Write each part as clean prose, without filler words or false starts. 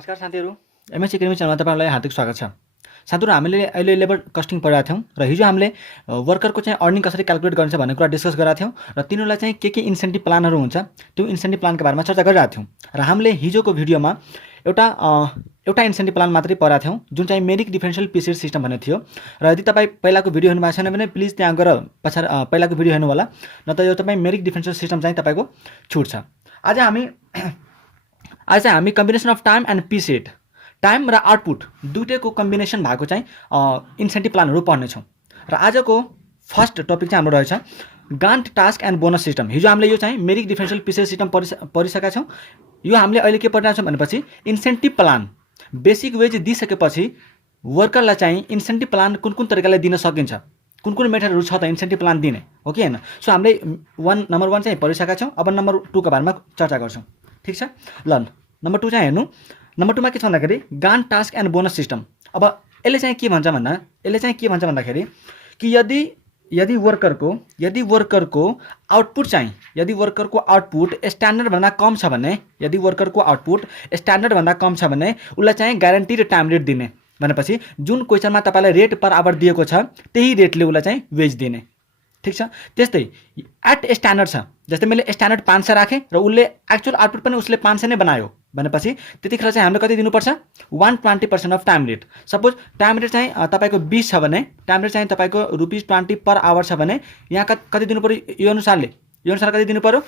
नमस्कार साथीहरू, MS academy च्यानलमा तपाईँहरूलाई हार्दिक स्वागत छ। साथीहरू, हामीले अहिले लेबर कस्टिङ पढेका थियौँ र हिजो हामीले वर्करको चाहिँ अर्निङ कसरी क्याल्कुलेट गरिन्छ भन्ने कुरा डिस्कस गरेका थियौँ र तिनीहरूलाई चाहिँ के इन्सेन्टिभ प्लानहरू हुन्छ त्यो इन्सेन्टिभ प्लानको बारेमा चर्चा गरिरहेका थियौँ र हामीले हिजोको भिडियोमा एउटा इन्सेन्टिभ प्लान मात्रै पढेका थियौँ जुन चाहिँ मेरिट डिफरेन्शियल पिसिड सिस्टम भन्ने थियो र यदि तपाईँ पहिलाको भिडियो हेर्नु भएको छैन भने प्लिज त्यहाँ गएर पछाडि पहिलाको भिडियो हेर्नु होला, नत्र यो तपाईँ मेरिट डिफरेन्शियल सिस्टम चाहिँ तपाईँको छुट्छ। आज चाहिँ हामी कम्बिनेसन अफ टाइम एन्ड पिसिड, टाइम र आउटपुट दुईटैको कम्बिनेसन भएको चाहिँ इन्सेन्टिभ प्लानहरू पढ्नेछौँ र आजको फर्स्ट टपिक चाहिँ हाम्रो रहेछ गान्ट टास्क एन्ड बोनस सिस्टम। हिजो हामीले यो चाहिँ मेरिट डिफरेन्शियल पिसिड सिस्टम पढिसकेका छौँ। यो हामीले अहिले के पढिरहेको छौँ भनेपछि इन्सेन्टिभ प्लान। बेसिक वेज दिइसकेपछि वर्करलाई चाहिँ इन्सेन्टिभ प्लान कुन तरिकाले दिन सकिन्छ, कुन मेथडहरू छ त इन्सेन्टिभ प्लान दिने, हो कि होइन। सो हामीले नम्बर 1 चाहिँ पढिसकेका छौँ। अब नम्बर 2 को बारेमा चर्चा गर्छौँ, ठिक छ। ल नम्बर 2 चाहिँ हेर्नु। नम्बर 2 मा के छ भन्दाखेरि गान्ट टास्क एन्ड बोनस सिस्टम। अब यसले चाहिँ के भन्छ भन्दाखेरि कि यदि वर्करको आउटपुट चाहिँ यदि वर्करको आउटपुट स्ट्यान्डर्डभन्दा कम छ भने उसलाई चाहिँ ग्यारेन्टीड टाइम रेट दिने भनेपछि जुन क्वेसनमा तपाईँलाई रेट पर आवर दिएको छ त्यही रेटले उसलाई चाहिँ वेज दिने, ठिक छ। त्यस्तै एट स्ट्यान्डर्ड छ, जस्तै मैले स्ट्यान्डर्ड 500 राखेँ र उसले एक्चुअल आउटपुट पनि उसले 500 नै बनायो भनेपछि त्यतिखेर चाहिँ हामीले कति दिनुपर्छ 120% of time rate. Suppose time rate चाहिँ तपाईँको 20 छ भने टाइम रेट चाहिँ तपाईँको ₹20 पर आवर छ भने यहाँ कति दिनु पऱ्यो, यो अनुसार कति दिनु पऱ्यो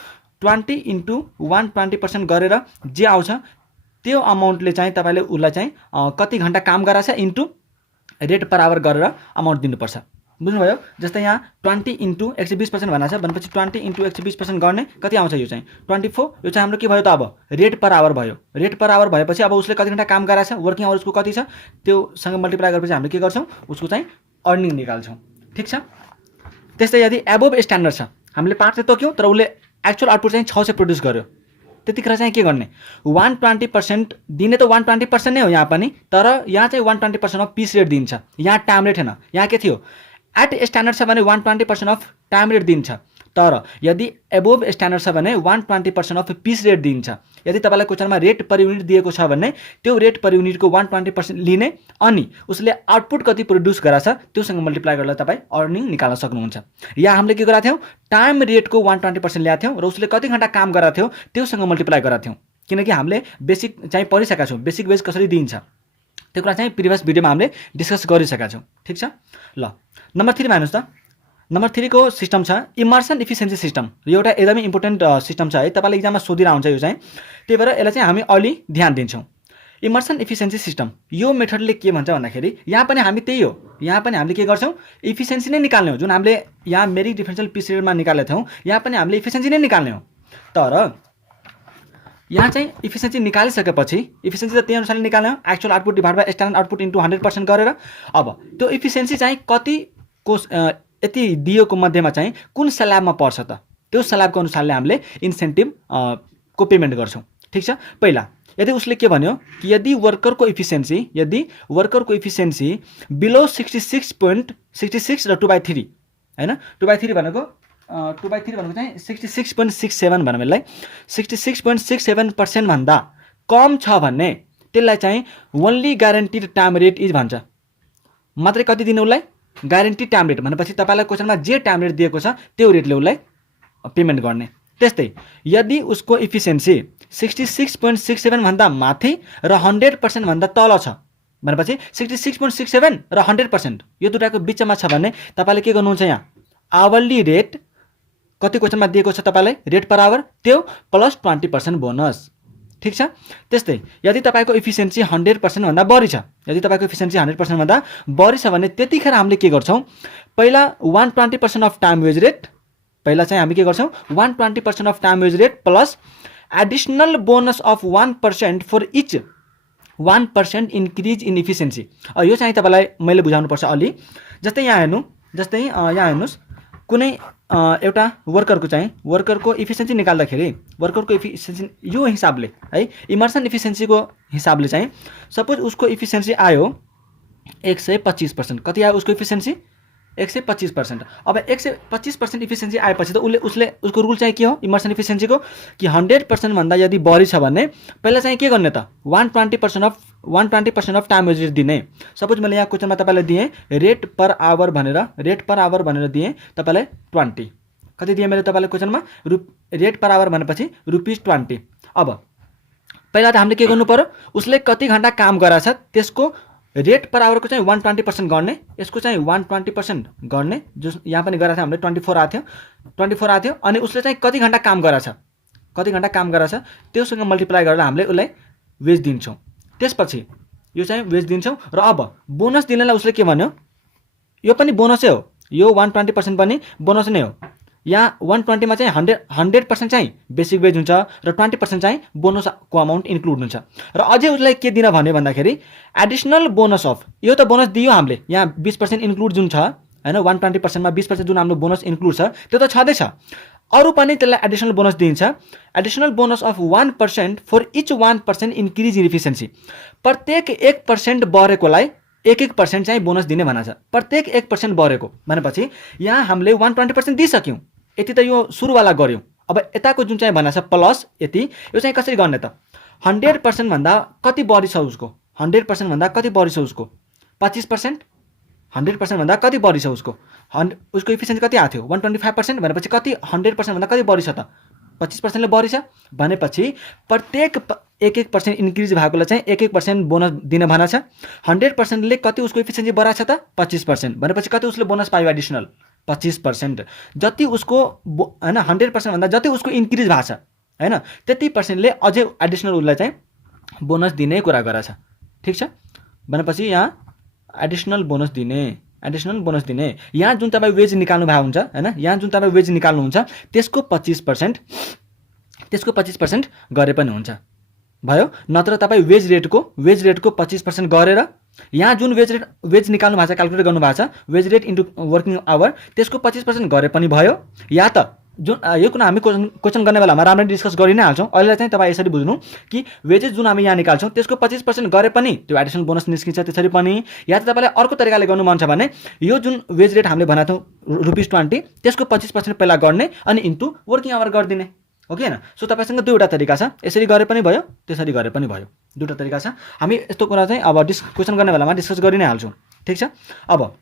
20 × 120% गरेर जे आउँछ त्यो अमाउन्टले चाहिँ तपाईँले उसलाई चाहिँ कति घन्टा काम गराछ इन्टु रेट पर आवर गरेर अमाउन्ट दिनुपर्छ, बुझ्नुभयो। जस्तै यहाँ 20 × 120% भनेको छ भनेपछि 20 × 120% गर्ने कति आउँछ, यो चाहिँ 24। यो चाहिँ हाम्रो के भयो त अब रेट पर आवर भयो। रेट पर आवर भएपछि अब उसले कति घन्टा काम गराछ, वर्किङ आवर उसको कति छ त्योसँग मल्टिप्लाई गरेपछि हामीले के गर्छौँ उसको चाहिँ अर्निङ निकाल्छौँ, ठिक छ। त्यस्तै यदि एबोभ स्ट्यान्डर्ड छ, हामीले 500 तोक्यौँ तर उसले एक्चुअल आउटपुट चाहिँ 600 प्रड्युस गर्यो, त्यतिखेर चाहिँ के गर्ने 120% दिने त 120% नै हो यहाँ पनि, तर यहाँ चाहिँ 120% अफ पिस रेट दिन्छ। यहाँ टाइम रेट होइन, यहाँ के थियो एट स्ट्यान्डर्ड छ भने 120% अफ टाइम रेट दिन्छ, तर यदि एबोभ स्ट्यान्डर्ड छ भने 120% अफ पिस रेट दिन्छ। यदि तपाईँलाई क्वेसनमा रेट पर युनिट दिएको छ भने त्यो रेट पर युनिटको 120% लिने अनि उसले आउटपुट कति प्रड्युस गराछ त्योसँग मल्टिप्लाई गरेर तपाईँ अर्निङ निकाल्न सक्नुहुन्छ। यहाँ हामीले के गरेका थियौँ टाइम रेटको 120% ल्याएको थियौँ र उसले कति घन्टा काम गराएको थियो त्योसँग मल्टिप्लाई गरेका थियौँ, किनकि हामीले बेसिक चाहिँ पढिसकेका छौँ बेसिक वेज कसरी दिन्छ त्यो कुरा चाहिँ प्रिभियस भिडियोमा हामीले डिस्कस गरिसकेका छौँ, ठिक छ। ल नम्बर 3 मा हेर्नुहोस् त। नम्बर 3 को सिस्टम छ इमर्सन इफिसियन्सी सिस्टम। यो एउटा एकदमै इम्पोर्टेन्ट सिस्टम छ है, तपाईँले इक्जाममा सोधिरहेको हुन्छ यो चाहिँ, त्यही भएर यसलाई चाहिँ हामी अलि ध्यान दिन्छौँ। इमर्सन इफिसियन्सी सिस्टम यो मेथडले के भन्छ भन्दाखेरि यहाँ पनि हामी त्यही हो, यहाँ पनि हामीले के गर्छौँ इफिसियन्सी नै निकाल्ने हो। जुन हामीले यहाँ मेरिट डिफरेन्शियल पिरियडमा निकालेको थियौँ यहाँ पनि हामीले इफिसियन्सी नै निकाल्ने हो, तर यहाँ चाहिँ इफिसियन्सी निकालिसकेपछि इफिसियन्सी त त्यही अनुसारले निकाल्ने हो, actual output divide by standard output into 100% गरेर। अब त्यो इफिसियन्सी चाहिँ कतिको यति दिएको मध्येमा चाहिँ कुन स्ल्याबमा पर्छ त त्यो स्ल्याबको अनुसारले हामीले इन्सेन्टिभ को पेमेन्ट गर्छौँ, ठिक छ। पहिला यदि उसले के भन्यो कि यदि वर्करको इफिसियन्सी बिलो 66.66 र 2/3 होइन, 2/3 भनेको चाहिँ 66.67 भनौँ यसलाई, 66.67% भन्दा कम छ भने त्यसलाई चाहिँ ओन्ली ग्यारेन्टीड टाइम रेट इज भन्छ। मात्रै कति दिने उसलाई ग्यारेन्टी टाइम रेट भनेपछि तपाईँलाई क्वेसनमा जे टाइम रेट दिएको छ त्यो रेटले उसलाई पेमेन्ट गर्ने। त्यस्तै यदि उसको इफिसियन्सी 66.67 भन्दा माथि र 100% भन्दा तल छ भनेपछि 66.67 र 100% यो दुटाको बिचमा छ भने तपाईँले के गर्नुहुन्छ यहाँ आवरली रेट कति क्वेसनमा दिएको छ तपाईँलाई रेट पर आवर त्यो प्लस 20% बोनस, ठिक छ। त्यस्तै यदि तपाईँको इफिसियन्सी 100% भन्दा बढी छ, यदि तपाईँको इफिसियन्सी 100% भन्दा बढी छ भने त्यतिखेर हामीले के गर्छौँ पहिला 120% अफ टाइम वेज रेट, पहिला चाहिँ हामी के गर्छौँ 120% of time wage rate plus additional bonus of 1% for each 1% increase in efficiency. यो चाहिँ तपाईँलाई मैले बुझाउनुपर्छ अलि। जस्तै यहाँ हेर्नुहोस् कुनै एउटा वर्करको इफिसियन्सी निकाल्दाखेरि वर्करको इफिसियन्सी यो हिसाबले है इमर्सन इफिसियन्सीको हिसाबले चाहिँ सपोज उसको इफिसियन्सी आयो 125%, कति आयो उसको इफिसियन्सी 125%। अब 125% इफिसियन्सी आएपछि त उसको रुल चाहिँ के हो इमर्सन इफिसियन्सीको कि 100% भन्दा यदि बढी छ भने पहिला चाहिँ के गर्ने त 120% अफ टाइम वेस्टेज दिने। सपोज मैले यहाँ क्वेसनमा तपाईँलाई दिएँ रेट पर आवर भनेर दिएँ तपाईँलाई 20 कति दिएँ मैले तपाईँलाई क्वेसनमा रेट पर आवर भनेपछि ₹20। अब पहिला त हामीले के गर्नु पर्यो उसले कति घन्टा काम गराछ त्यसको रेट पर आवरको चाहिँ 120% गर्ने, यसको चाहिँ 120% गर्ने, जो यहाँ पनि गराएको थियो हामीले 24 आएको थियो अनि उसले चाहिँ कति घन्टा काम गराछ त्योसँग मल्टिप्लाई गरेर हामीले उसलाई वेज दिन्छौँ। त्यसपछि यो चाहिँ वेज दिन्छौँ र अब बोनस दिनेलाई उसले के भन्यो यो पनि बोनसै हो, यो 120% पनि बोनस नै हो। यहाँ 120 मा चाहिँ 100% चाहिँ बेसिक वेज हुन्छ र 20% चाहिँ बोनसको अमाउन्ट इन्क्लुड हुन्छ। र अझै उसलाई के दिन भन्यो भन्दाखेरि एडिसनल बोनस अफ, यो त बोनस दियो हामीले यहाँ 20% इन्क्लुड जुन छ हैन 120% मा 20% जुन हाम्रो बोनस इन्क्लुड छ त्यो त छँदैछ, अरू पनि त्यसलाई एडिसनल बोनस दिन्छ। Additional bonus of 1% for each 1% increase in efficiency, प्रत्येक 1% बढेकोलाई 1% चाहिँ बोनस दिने भनेको छ। प्रत्येक 1% बढेको भनेपछि यहाँ हामीले 120% दिइसक्यौँ, यति त यो सुरुवाला गऱ्यौँ। अब यताको जुन चाहिँ भनेको छ प्लस यति, यो चाहिँ कसरी गर्ने त 100% भन्दा कति बढी छ उसको 100% भन्दा कति बढी छ उसको 25%, 100% भन्दा कति बढी छ उसको इफिसियन्सी कति आएको थियो 125% भनेपछि कति 100% भन्दा कति बढी छ त 25% ले बढी छ भनेपछि प्रत्येक 1% इन्क्रिज भएकोलाई चाहिँ 1% बोनस दिने भनेको छ। 100% ले कति उसको इफिसियन्सी बढाएको छ त 25% भनेपछि कति उसले बोनस पायो एडिसनल 25%। जति उसको हैन 100% भन्दा जति उसको इन्क्रिज भएको छ हैन त्यति % ले अझै एडिसनल उसलाई चाहिँ बोनस दिने कुरा गरेछ। ठीक छ भनेपछि यहाँ एडिसनल बोनस दिने यहाँ जुन तपाईँ वेज निकाल्नु भएको हुन्छ हैन यहाँ जुन तपाईँ वेज निकाल्नुहुन्छ त्यसको 25% गरे पनि हुन्छ भयो, नत्र तपाईँ वेज रेटको 25% गरेर यहाँ जुन वेज निकाल्नु भएको छ क्याल्कुलेट गर्नु भएको छ wage rate into working hour त्यसको 25% गरे पनि भयो। या त जुन यो कुरा हामी क्वेसन गर्ने बेलामा राम्ररी डिस्कस गरि नै हाल्छौँ। अहिले चाहिँ तपाईँ यसरी बुझ्नु कि वेजेस जुन हामी यहाँ निकाल्छौँ त्यसको 25% गरे पनि त्यो एडिसनल बोनस निस्किन्छ त्यसरी पनि। या त तपाईँलाई अर्को तरिकाले गर्नु मन छ भने यो जुन वेज रेट हामीले भनेको थियौँ ₹20 त्यसको 25% पहिला गर्ने अनि इन्टु वर्किङ आवर गरिदिने हो कि हैन। सो तपाईसँग दुईवटा तरिका छ, यसरी गरे पनि भयो त्यसरी गरे पनि भयो, दुईवटा तरिका छ। हामी यस्तो कुरा चाहिँ अब क्वेसन गर्ने बेलामा डिस्कस गरि नै हाल्छौँ। ठीक छ अब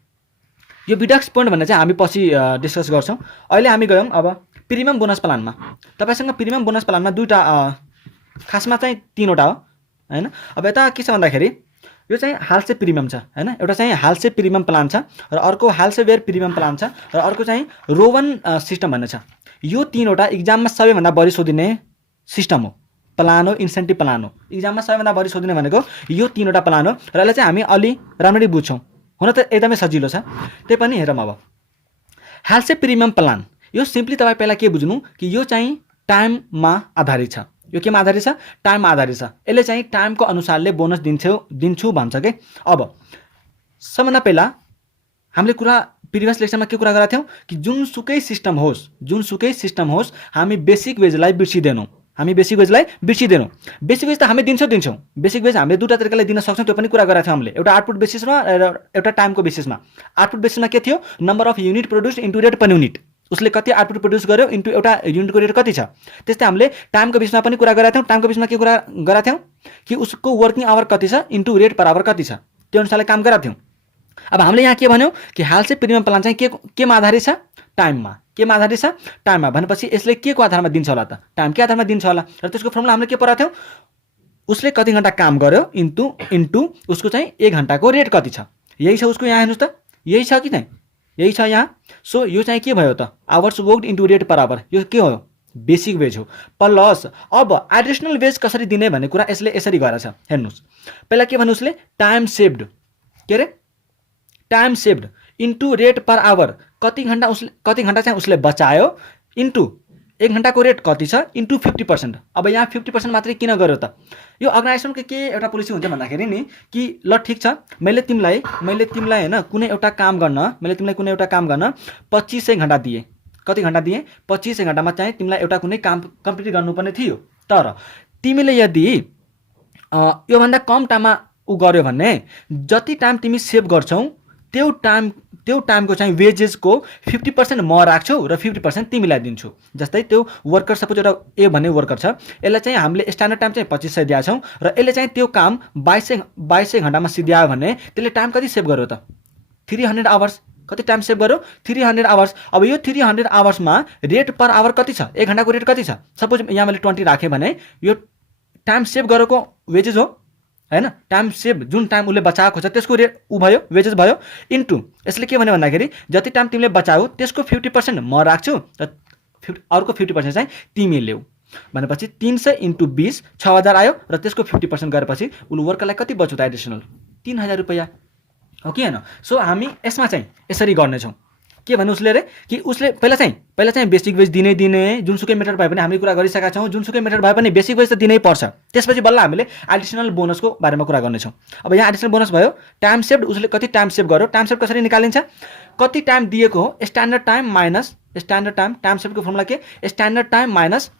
यो बिडक्स पोइन्ट भन्ने चाहिँ हामी पछि डिस्कस गर्छौँ। अहिले हामी गयौँ अब प्रिमियम बोनस प्लानमा। तपाईसँग प्रिमियम बोनस प्लानमा दुईवटा खासमा चाहिँ तीनवटा हो हैन। अब यता के छ भन्दाखेरि यो चाहिँ हालसे प्रिमियम छ हैन, एउटा चाहिँ हालसे प्रिमियम प्लान छ र अर्को हालसे वेयर प्रिमियम प्लान छ र अर्को चाहिँ रोवन सिस्टम भन्ने छ। यो तीनवटा इक्जाममा सबैभन्दा बढी सोधिने सिस्टम हो, प्लान हो, इन्सेन्टिभ प्लान हो। इक्जाममा सबैभन्दा बढी सोधिने भनेको यो तीनवटा प्लान हो र यसलाई चाहिँ हामी अलि राम्ररी बुझ्छौँ। हुन त एकदमै सजिलो छ, त्यही पनि हेरौँ। अब हालसे प्रिमियम प्लान यो सिम्पली तपाईँ पहिला के बुझ्नु कि यो चाहिँ टाइममा आधारित छ। यो केमा आधारित छ टाइममा आधारित छ। यसले चाहिँ टाइमको अनुसारले बोनस दिन्छु भन्छ के। अब सबभन्दा पहिला हामीले कुरा प्रिभियस लेक्चरमा के कुरा गरेका थियौँ कि जुनसुकै सिस्टम होस् हामी बेसिक वेजलाई बिर्सिदैनौँ। बेसिक वेज त हामी दिन्छौँ। बेसिक वेज हामीले दुईवटा तरिकाले दिन सक्छौँ, त्यो पनि कुरा गरेका थियौँ हामीले, एउटा आउटपुट बेसिसमा र एउटा टाइमको बेसिसमा। आउटपुट बेसिसमा के थियो number of unit produce into rate per unit, उसले कति आउटपुट प्रोड्युस गर्यो इन्टु एउटा युनिटको रेट कति छ। त्यस्तै हामीले टाइमको बेसिसमा पनि कुरा गरेका थियौँ। टाइमको बेसिसमा के कुरा गरेका थियौँ कि उसको वर्किङ आवर कति छ इन्टु रेट पर आवर कति छ, त्यो अनुसारले काम गरेका थियौँ। अब हामीले यहाँ के भन्यौँ कि हालसे प्रिमियम प्लान चाहिँ केमा आधारित छ टाइममा। केमा आधारित छ टाइममा भनेपछि यसले के को आधारमा दिन्छ होला त टाइमकै आधारमा दिन्छ होला। र त्यसको फर्मुला हामीले के पढाएको थियौँ उसले कति घन्टा काम गर्यो इन्टु उसको चाहिँ 1 घन्टाको रेट कति छ। यही छ उसको, यहाँ हेर्नुहोस् त यही छ कि चाहिँ यही छ यहाँ। सो यो चाहिँ के भयो त hours worked into rate per our, यो के हो बेसिक वेज हो। प्लस अब एडिसनल वेज कसरी दिने भन्ने कुरा यसले यसरी गरेछ हेर्नुहोस्। पहिला के भन्नु उसले time saved into rate per hour कति घन्टा चाहिँ उसले बचायो इन्टु 1 घन्टाको रेट कति छ इन्टु 50%। अब यहाँ 50% मात्रै किन गर्यो त यो अर्गनाइजेसनको के एउटा पोलिसी हुन्छ भन्दाखेरि नि कि ल ठिक छ मैले तिमीलाई हैन कुनै एउटा काम गर्न 2500 घन्टा दिएँ। कति घन्टा दिएँ 2500 घन्टामा चाहिँ तिमीलाई एउटा कुनै काम कम्प्लिट गर्नुपर्ने थियो। तर तिमीले यदि योभन्दा कम टाइममा गर्यो भने जति टाइम तिमी सेभ गर्छौ त्यो टाइमको चाहिँ वेजेसको 50% म राख्छु र 50% तिमीलाई दिन्छु। जस्तै त्यो वर्कर सपोज एउटा ए भन्ने वर्कर छ, यसलाई चाहिँ हामीले स्ट्यान्डर्ड टाइम चाहिँ 2500 दिएको छौँ र यसले चाहिँ त्यो काम 2200 घन्टामा सिद्ध्यायो भने त्यसले टाइम कति सेभ गर्यो त? 300 आवर्स। कति टाइम सेभ गर्यो? 300 आवर्स। अब यो 300 आवर्समा रेट पर आवर कति छ? 1 घन्टाको रेट कति छ? सपोज यहाँ मैले 20 राखेँ भने यो टाइम सेभ गरेको वेजेस हो हैन। टाइम सेभ जुन टाइम उसले बचाएको छ त्यसको रेट भयो, वेजेस भयो, इन्टु यसले के भन्यो भन्दाखेरि जति टाइम तिमीले बचायो त्यसको 50% म राख्छु र अर्को 50% चाहिँ तिमी ल्याऊ भनेपछि 300 × 20 6000 आयो र त्यसको 50% गरेपछि उसले वर्करलाई कति बच्यो त एडिसनल? 3000 रुपैयाँ हो कि हैन। सो हामी यसमा चाहिँ यसरी गर्नेछौँ। के भन्नु उसले रे कि उसले पहिला चाहिँ बेसिक वेज दिने जुनसुकै मेथड भए पनि हामी कुरा गरिसकेका छौँ। जुनसुकै मेथड भए पनि बेसिक वेज त दिनै पर्छ। त्यसपछि बल्ल हामीले एडिसनल बोनसको बारेमा कुरा गर्नेछौँ। अब यहाँ एडिसनल बोनस भयो, टाइम सेभ, उसले कति टाइम सेभ गर्यो, टाइम सेभ कसरी निकालिन्छ? कति टाइम दिएको हो standard time minus standard time. Time सेभको फर्मुला के? स्ट्यान्डर्ड टाइम माइनस,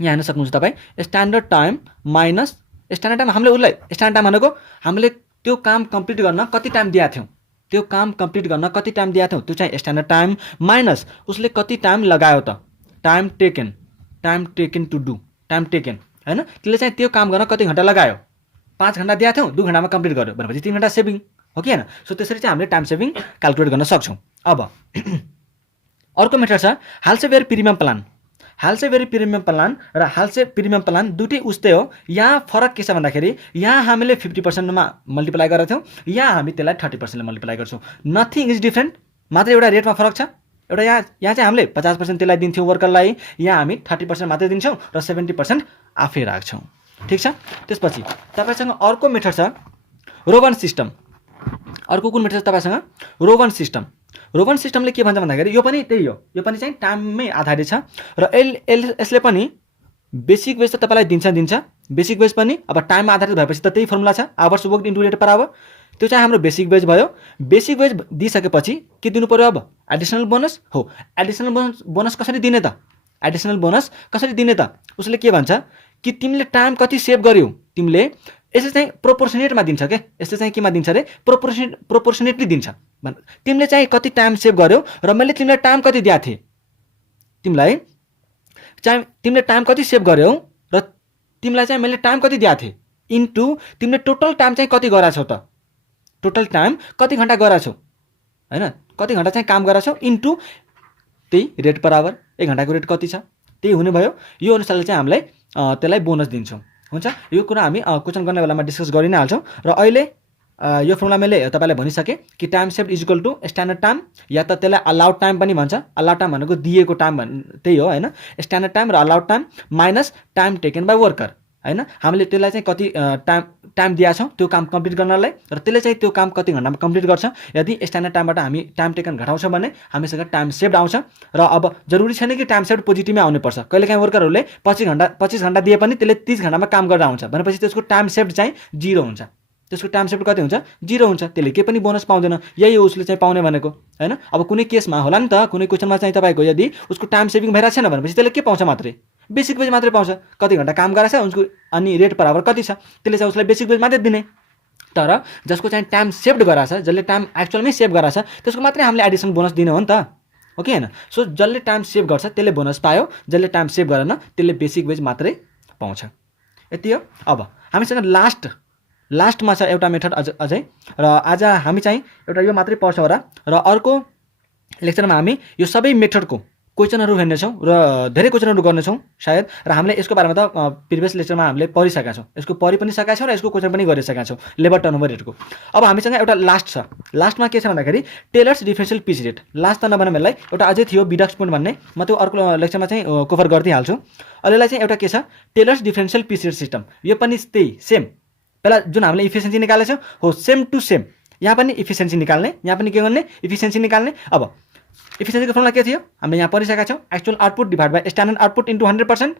यहाँ हेर्न सक्नुहुन्छ तपाईँ, standard time minus standard time. हामीले उसलाई स्ट्यान्डर्ड टाइम भनेको हामीले त्यो काम कम्प्लिट गर्न कति टाइम दिएका थियौँ, त्यो काम कम्प्लिट गर्न कति टाइम दिएका थियौँ, त्यो चाहिँ स्ट्यान्डर्ड टाइम माइनस उसले कति टाइम लगायो त? Time taken to do, time taken हैन। त्यसले चाहिँ त्यो काम गर्न कति घन्टा लगायो? 5 घन्टा दिएका थियौँ, 2 घन्टामा कम्प्लिट गर्यो भनेपछि 3 घन्टा सेभिङ हो कि हैन। सो त्यसरी चाहिँ हामीले टाइम सेभिङ क्याल्कुलेट गर्न सक्छौँ। अब अर्को मेथड छ हाल्सेभेरी प्रिमियम प्लान। हाल्सेभेरी प्रिमियम प्लान र हाल्से प्रिमियम प्लान दुटै उस्तै हो। यहाँ फरक के छ भन्दाखेरि यहाँ हामीले 50%मा मल्टिप्लाई गरेका थियौँ, यहाँ हामी त्यसलाई 30%ले मल्टिप्लाई गर्छौँ। नथिङ इज डिफ्रेन्ट, मात्र एउटा रेटमा फरक छ। एउटा यहाँ चाहिँ हामीले 50% त्यसलाई दिन्थ्यौँ वर्करलाई, यहाँ हामी 30% मात्रै दिन्छौँ र 70% आफै राख्छौँ। ठिक छ। त्यसपछि तपाईँसँग अर्को मेथड छ रोबन सिस्टम। अर्को कुन मेथड छ तपाईँसँग? Robin system. रोबन सिस्टमले के भन्छ भन्दाखेरि यो पनि त्यही हो, यो पनि चाहिँ टाइममै आधारित छ र यसले पनि बेसिक वेज त तपाईँलाई दिन्छ। बेसिक वेज पनि अब टाइम आधारित भएपछि त त्यही फर्मुला छ, hours work into rate per our. त्यो चाहिँ हाम्रो बेसिक वेज भयो। बेसिक वेज दिइसकेपछि के दिनु पर्यो? अब एडिसनल बोनस हो। एडिसनल बोनस कसरी दिने त? एडिसनल बोनस कसरी दिने त? उसले के भन्छ कि तिमीले टाइम कति सेभ गर्यौ, तिमीले यसले चाहिँ प्रोपोर्सनेटमा दिन्छ के? यसले चाहिँ केमा दिन्छ रे? प्रोपोर्सनेटली दिन्छ। तिमीले चाहिँ कति टाइम सेभ गर्यौ र मैले तिमीलाई टाइम कति दिएको थिएँ, तिमीले टाइम कति सेभ गर्यौ र तिमीलाई चाहिँ मैले टाइम कति दिएको थिएँ इन्टु तिमीले टोटल टाइम चाहिँ कति गराछौ त? टोटल टाइम कति घन्टा गराछौ हैन, कति घन्टा चाहिँ काम गराछौ इन्टु त्यही रेट पर आवर। 1 घन्टाको रेट कति छ त्यही हुने भयो। यो अनुसारले चाहिँ हामीलाई त्यसलाई बोनस दिन्छौँ। हुन्छ, यो कुरा हामी क्वेसन गर्ने बेलामा डिस्कस गरि नै हाल्छौँ। र अहिले यो फर्मुला मैले तपाईँलाई भनिसकेँ कि time save is equal to standard time, या त त्यसलाई अलाउड टाइम पनि भन्छ। अलाउड टाइम भनेको दिएको टाइम त्यही हो हैन। स्ट्यान्डर्ड टाइम र allowed time minus time taken by worker हैन। हामीले त्यसलाई चाहिँ कति टाइम दिएको छौँ त्यो काम कम्प्लिट गर्नलाई र त्यसले चाहिँ त्यो काम कति घन्टामा कम्प्लिट गर्छ। यदि स्ट्यान्डर्ड टाइमबाट हामी टाइम टेकन घटाउँछौँ भने हामीसँग टाइम सेभड आउँछ। र अब जरुरी छैन कि टाइम सेभड पोजिटिभमै आउनुपर्छ। कहिलेकाहीँ वर्करहरूले 25 घन्टा दिए पनि त्यसले 30 घन्टामा काम गरेर आउँछ भनेपछि त्यसको टाइम सेभड चाहिँ 0 हुन्छ। त्यसको टाइम सेभड कति हुन्छ? 0 हुन्छ। त्यसले केही पनि बोनस पाउँदैन। यही हो उसले चाहिँ पाउने भनेको हैन। अब कुनै केसमा होला नि त, कुनै क्वेसनमा चाहिँ तपाईँको यदि उसको टाइम सेभिङ भइरहेको छैन भनेपछि त्यसले के पाउँछ? मात्रै बेसिक वेज मात्रै पाउँछ। कति घन्टा काम गरेछ उसको अनि रेट पर आवर कति छ त्यसले चाहिँ उसलाई बेसिक वेज मात्रै दिने। तर जसको चाहिँ टाइम सेभड गराछ, जसले टाइम एक्चुअलमै सेभ गराछ त्यसको मात्रै हामीले एडिसनल बोनस दिने हो नि त, हो कि हैन। सो जसले टाइम सेभ गर्छ त्यसले बोनस पायो, जसले टाइम सेभ गरेन त्यसले बेसिक वेज मात्रै पाउँछ। यति हो। अब हामीसँग लास्टमा छ एउटा मेथड अझै, र आज हामी चाहिँ एउटा यो मात्रै पढ्छौँ होला र अर्को लेक्चरमा हामी यो सबै मेथडको क्वेसनहरू हेर्नेछौँ र धेरै क्वेसनहरू गर्नेछौँ सायद। र हामीले यसको बारेमा त प्रिभियस लेक्चरमा हामीले पढिसकेका छौँ, यसको पढि पनि सकेका छौँ र यसको क्वेसन पनि गरिसकेका छौँ लेबर टर्नओभर रेटको। अब हामीसँग एउटा लास्ट छ। लास्टमा के छ भन्दाखेरि Taylor's differential piece rate. Last त नभन मेलाई एउटा अझै थियो बिडक्स पोइन्ट भन्ने, म त्यो अर्को लेक्चरमा चाहिँ कभर गरिदिइहाल्छु। अहिलेलाई चाहिँ एउटा के छ Taylor's differential piece rate system. यो पनि त्यही सेम, पहिला जुन हामीले इफिसियन्सी निकालेको छ हो सेम टु सेम यहाँ पनि इफिसियन्सी निकाल्ने, यहाँ पनि के गर्ने इफिसियन्सी निकाल्ने। अब इफिसियन्सीको फर्मुला के थियो हामीले यहाँ पढिसकेका छौँ, actual output divide by standard output into 100%।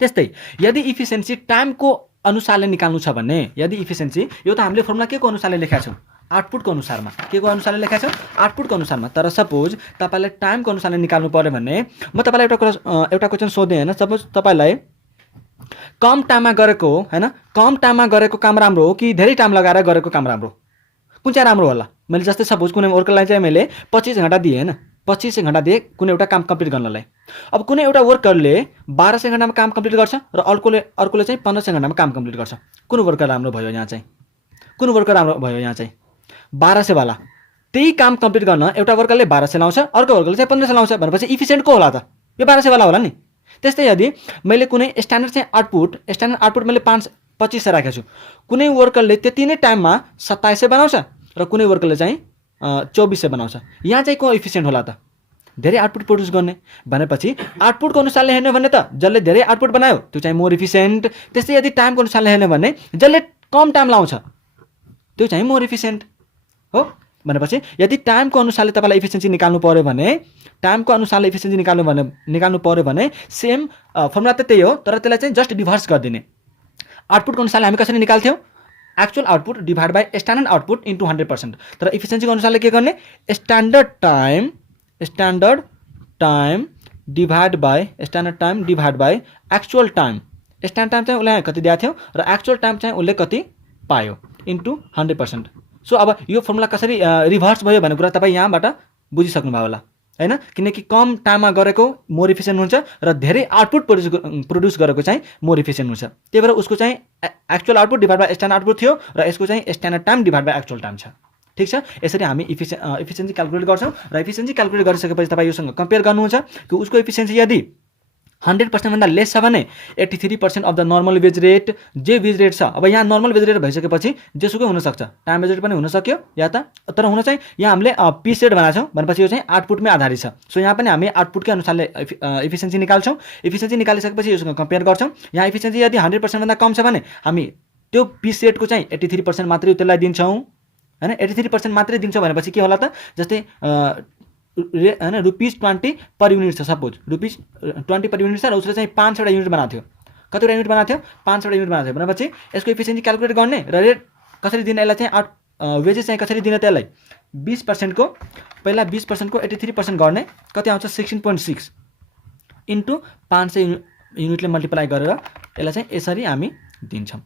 त्यस्तै यदि इफिसियन्सी टाइमको अनुसारले निकाल्नु छ भने, यदि इफिसियन्सी यो त हामीले फर्मुला के को अनुसारले लेखेका छौँ आउटपुटको अनुसारमा, के को अनुसारले लेखेका छौँ आउटपुटको अनुसारमा। तर सपोज तपाईँलाई टाइमको अनुसारले निकाल्नु पर्यो भने म तपाईँलाई एउटा क्वेसन सोधेँ हैन। सपोज तपाईँलाई कम टाइममा गरेको हैन, कम टाइममा गरेको काम राम्रो हो कि धेरै टाइम लगाएर गरेको काम राम्रो? कुन चाहिँ राम्रो होला। मैले जस्तै सपोज कुनै वर्करलाई चाहिँ मैले 25 घन्टा दिएँ होइन, 25 घन्टा दिएँ कुनै एउटा काम कम्प्लिट गर्नलाई। अब कुनै एउटा वर्करले 1200 घन्टामा काम कम्प्लिट गर्छ र अर्कोले चाहिँ 1500 घन्टामा काम कम्प्लिट गर्छ। कुन वर्कर राम्रो भयो यहाँ चाहिँ? कुन वर्कर राम्रो भयो यहाँ चाहिँ? 1200 वाला। त्यही काम कम्प्लिट गर्न एउटा वर्करले 1200 लाउँछ, अर्को वर्करले चाहिँ 1500 लाउँछ भनेपछि इफिसियन्ट को होला त? यो 1200 वाला होला नि। त्यस्तै यदि मैले कुनै स्ट्यान्डर्ड चाहिँ आउटपुट मैले 2500 राखेको छु, कुनै वर्करले त्यति नै टाइममा 2700 बनाउँछ र कुनै वर्करले चाहिँ 2400 बनाउँछ। यहाँ चाहिँ को इफिसियन्ट होला त? धेरै आउटपुट प्रड्युस गर्ने भनेपछि आउटपुटको अनुसारले हेर्ने भने त जसले धेरै आउटपुट बनायो त्यो चाहिँ मोर इफिसियन्ट। त्यस्तै यदि टाइमको अनुसारले हेर्ने भने जसले कम टाइम लाउँछ त्यो चाहिँ मोर इफिसियन्ट हो। भनेपछि यदि टाइमको अनुसारले तपाईँलाई इफिसियन्सी निकाल्नु पर्यो भने सेम फर्मुला त त्यही हो, तर त्यसलाई चाहिँ जस्ट रिभर्स गरिदिने। आउटपुटको अनुसारले हामी कसरी निकाल्थ्यौँ? Actual output divide by standard output into 100%। तर इफिसियन्सीको अनुसारले के गर्ने? Standard time divide by actual time. Standard time चाहिँ उसले कति दिएको थियो र एक्चुअल टाइम चाहिँ उसले कति पायो इन्टु 100%। सो अब यो फर्मुला कसरी रिभर्स भयो भन्ने कुरा तपाईँ यहाँबाट बुझिसक्नुभयो होला होइन। किनकि कम टाइममा गरेको मोर इफिसियन्ट हुन्छ र धेरै आउटपुट प्रड्युस गरेको चाहिँ मोर इफिसियन्ट हुन्छ। त्यही भएर उसको चाहिँ actual output divide by standard output थियो र यसको चाहिँ standard time divide by actual time छ। ठिक छ। यसरी हामी इफिसियन्सी क्याल्कुलेट गर्छौँ र इफिसियन्सी क्याल्कुलेट गरिसकेपछि तपाईँ योसँग कम्पेयर गर्नुहुन्छ कि उसको इफिसियन्सी यदि 100% भन्दा लेस छ भने 83% of the normal wage rate जे वेज रेट छ। अब यहाँ नर्मल वेज रेट भइसकेपछि जेसुकै हुनसक्छ, टाइम वेज रेट पनि हुनसक्यो या त, तर हुन चाहिँ यहाँ हामीले पी सेट बनाएको छौँ भनेपछि यो चाहिँ आउटपुटमै आधारित छ। सो यहाँ पनि हामी आउटपुटकै अनुसारले इफिसियन्सी निकाल्छौँ। इफिसियन्सी निकालिसकेपछि योसँग कम्पेयर गर्छौँ। यहाँ इफिसियन्सी यदि 100% भन्दा कम छ भने हामी त्यो पी सेटको चाहिँ 83% मात्रै त्यसलाई दिन्छौँ होइन। 83% मात्रै दिन्छौँ भनेपछि के होला त? जस्तै होइन ₹20 पर युनिट छ, सपोज ₹20 पर युनिट छ र उसले चाहिँ 500 युनिट बनाएको थियो। कतिवटा युनिट बनाएको थियो? 500 युनिट बनाएको थियो भनेपछि यसको इफिसियन्सी क्याल्कुलेट गर्ने र रेट कसरी दिने, यसलाई चाहिँ वेजेस चाहिँ कसरी दिने, त्यसलाई 20% को पहिला 20% को 83% गर्ने कति आउँछ? 16.6 इन्टु 500 युनिटले मल्टिप्लाई गरेर यसलाई चाहिँ यसरी हामी दिन्छौँ।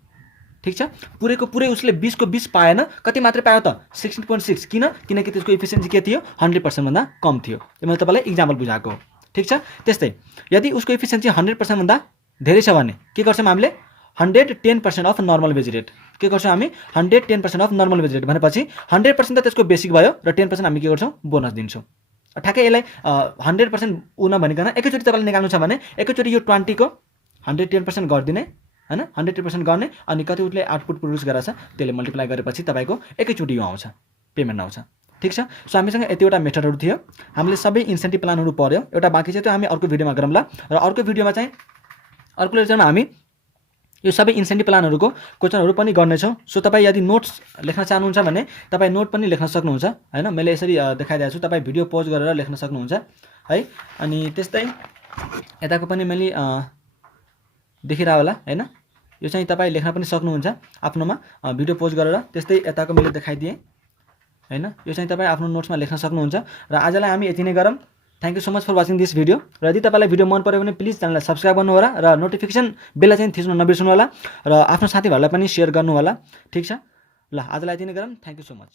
ठिक छ। पुरैको पुरै उसले 20 को 20 पाएन, कति मात्रै पायो त? 16.6। किनकि त्यसको इफिसियन्सी के थियो? 100% भन्दा कम थियो। यो मैले तपाईँलाई इक्जाम्पल बुझाएको हो। ठिक छ। त्यस्तै यदि उसको इफिसियन्सी 100% भन्दा धेरै छ भने के गर्छौँ हामीले? 110% अफ नर्मल वेज रेट। के गर्छौँ हामी? 110% अफ नर्मल वेज रेट भनेपछि 100% त त्यसको बेसिक भयो र 10% हामी के गर्छौँ? बोनस दिन्छौँ। ठ्याक्कै यसलाई 100% उ नभनिकन एकैचोटि तपाईँले निकाल्नु छ भने एकैचोटि यो 20 को 110% गरिदिने होइन, 100% गर्ने अनि कति उसले आउटपुट प्रड्युस गरेछ त्यसले मल्टिप्लाई गरेपछि तपाईँको एकैचोटि यो आउँछ, पेमेन्ट आउँछ। ठिक छ। सो हामीसँग यतिवटा मेथडहरू थियो। हामीले सबै इन्सेन्टिभ प्लानहरू पढ्यो। एउटा बाँकी चाहिँ त्यो हामी अर्को भिडियोमा गरौँला र अर्को लेक्चरमा हामी यो सबै इन्सेन्टिभ प्लानहरूको क्वेसनहरू पनि गर्नेछौँ। सो तपाईँ यदि नोट्स लेख्न चाहनुहुन्छ भने तपाईँ नोट पनि लेख्न सक्नुहुन्छ होइन। मैले यसरी देखाइदिएको छु, तपाईँ भिडियो पज गरेर लेख्न सक्नुहुन्छ है। अनि त्यस्तै यताको पनि मैले देखिरह होला होइन। यो चाहिँ तपाईँ लेख्न पनि सक्नुहुन्छ आफ्नोमा भिडियो पोज गरेर। त्यस्तै यताको मैले देखाइदिएँ होइन। यो चाहिँ तपाईँ आफ्नो नोट्समा लेख्न सक्नुहुन्छ। र आजलाई हामी यति नै गरौँ। Thank you so much for watching this video. र यदि तपाईँलाई भिडियो मन पऱ्यो भने प्लिज च्यानललाई सब्सक्राइब गर्नु होला र नोटिफिकेसन बेललाई चाहिँ थिच्न नबिर्सनु होला र आफ्नो साथीहरूलाई पनि सेयर गर्नु होला। ठिक छ। ल आजलाई यति नै गरौँ। Thank you so much.